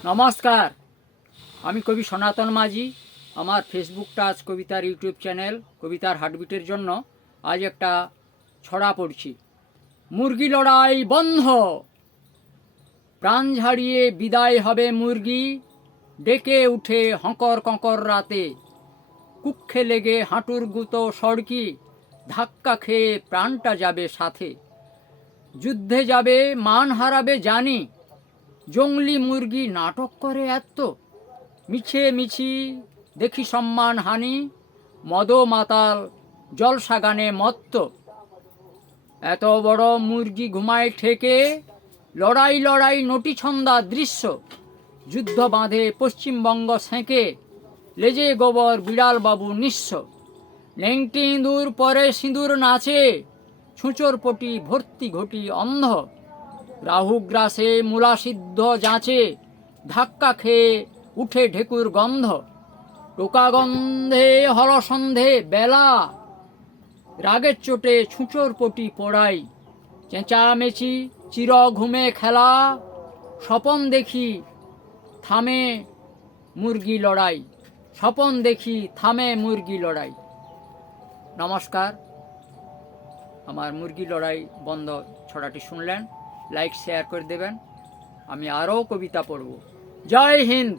নমস্কার, আমি কবি সনাতন মাঝি। আমার ফেসবুক টাচ কবিতার ইউটিউব চ্যানেল কবিতার হার্টবিটের জন্য আজ একটা ছড়া পড়ছি। মুরগি লড়াই বন্ধ, প্রাণ ঝাড়িয়ে বিদায় হবে মুরগি, ডেকে উঠে হঁকর কঁকর রাতে, কুক্ষে লেগে হাঁটুর গুঁতো সড়কি, ধাক্কা খেয়ে প্রাণটা যাবে সাথে। যুদ্ধে যাবে মান হারাবে জানি, জংলি মুরগি নাটক করে এত, মিছে মিছি দেখি সম্মান হানি, মদ মাতাল জলসা গানে মত্ত। এত বড় মুরগি ঘুমায় ঠেকে, লড়াই লড়াই নটিছন্দা দৃশ্য, যুদ্ধ বাঁধে পশ্চিমবঙ্গ সেঁকে, লেজে গোবর বিড়াল বাবু নিঃস্ব। লেংটি ইঁদুর পরে সিঁদুর নাচে, ছুঁচোর পটি ভর্তি ঘটি অন্ধ, রাহুগ্রাসে মূলা সিদ্ধ যাঁচে, ধাক্কা খেয়ে উঠে ঢেকুর গন্ধ। টোকা গন্ধে হলসন্ধে বেলা, রাগের চোটে ছুঁচোর পটি পোড়াই, চেঁচামেচি চির ঘুমে খেলা, স্বপন দেখি থামে মুরগি লড়াই, স্বপন দেখি থামে মুরগি লড়াই। নমস্কার, আমার মুরগি লড়াই বন্ধ ছড়াটি শুনলেন, লাইক শেয়ার করে দেবেন। আমি আরও কবিতা পড়ব। জয় হিন্দ।